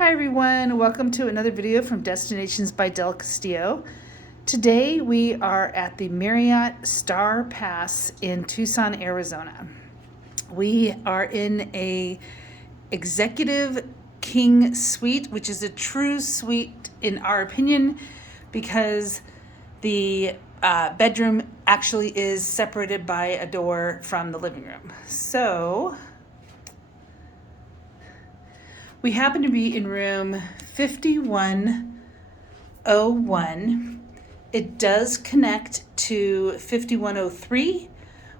Hi everyone, welcome to another video from Destinations by Del Castillo. Today we are at the Marriott Star Pass in Tucson, Arizona. We are in a executive king suite, which is a true suite in our opinion because the bedroom actually is separated by a door from the living room. So we happen to be in room 5101. It does connect to 5103,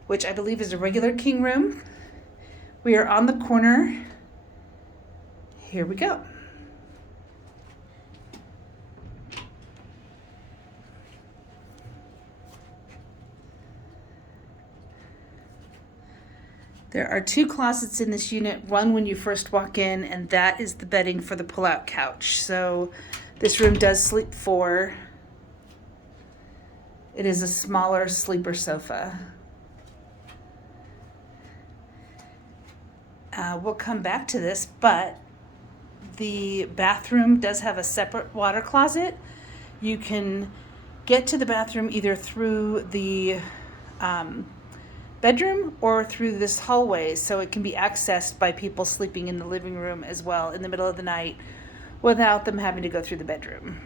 which I believe is a regular king room. We are on the corner. Here we go. There are two closets in this unit, one when you first walk in, and that is the bedding for the pull-out couch. So this room does sleep four. It is a smaller sleeper sofa. We'll come back to this, but the bathroom does have a separate water closet. You can get to the bathroom either through the bedroom or through this hallway, so it can be accessed by people sleeping in the living room as well in the middle of the night without them having to go through the bedroom.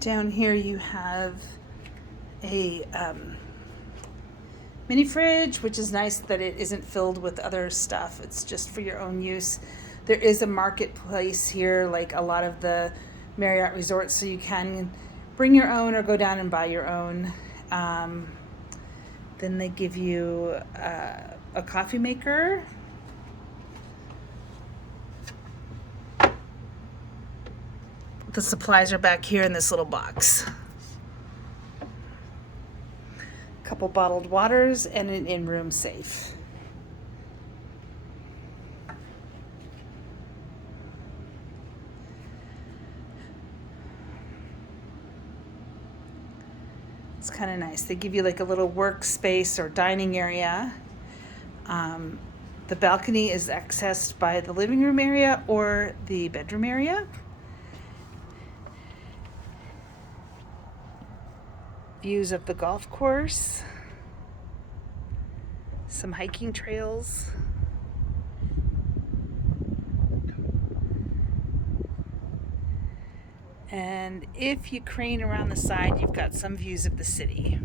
Down here you have a mini fridge, which is nice that it isn't filled with other stuff. It's just for your own use. There is a marketplace here, like a lot of the Marriott resorts, so you can bring your own or go down and buy your own. Then they give you a coffee maker. The supplies are back here in this little box. A couple bottled waters and an in-room safe. It's kind of nice. They give you like a little workspace or dining area. The balcony is accessed by the living room area or the bedroom area. Views of the golf course, some hiking trails, and if you crane around the side, you've got some views of the city.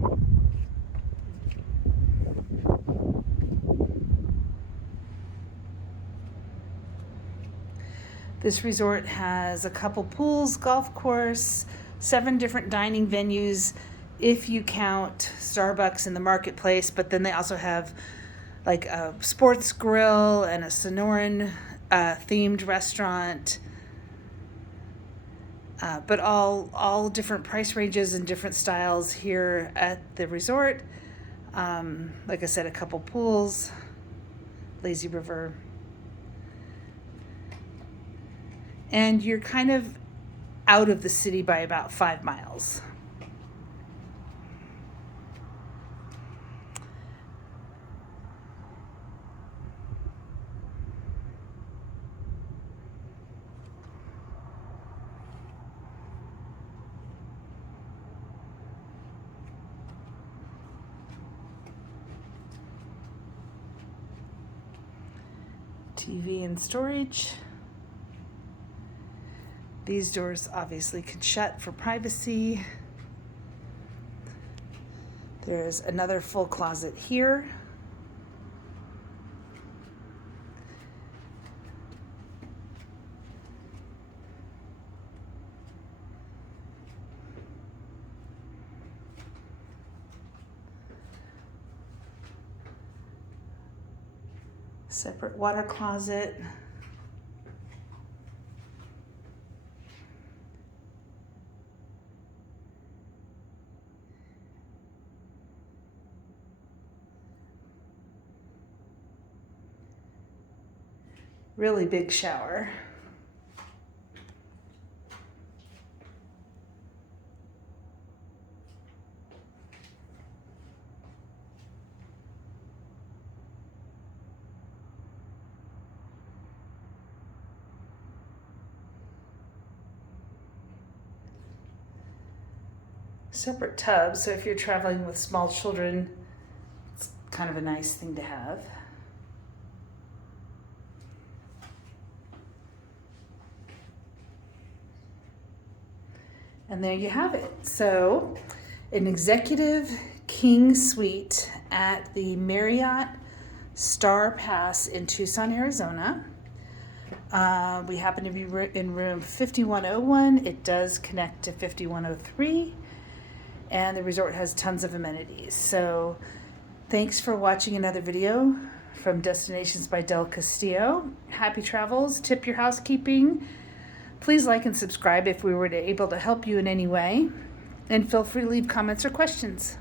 This resort has a couple pools, golf course, 7 different dining venues if you count Starbucks in the marketplace, but then they also have like a sports grill and a Sonoran themed restaurant, but all different price ranges and different styles here at the resort. Like I said, a couple pools, lazy river, and you're kind of out of the city by about 5 miles. TV and storage. These doors obviously can shut for privacy. There's another full closet here. Separate water closet. really big shower. Separate tubs, so if you're traveling with small children, it's kind of a nice thing to have. And there you have it. So, an executive king suite at the Marriott Star Pass in Tucson, Arizona. We happen to be in room 5101. It does connect to 5103. And the resort has tons of amenities. So thanks for watching another video from Destinations by Del Castillo. Happy travels. Tip your housekeeping. Please like and subscribe if we were able to help you in any way. And feel free to leave comments or questions.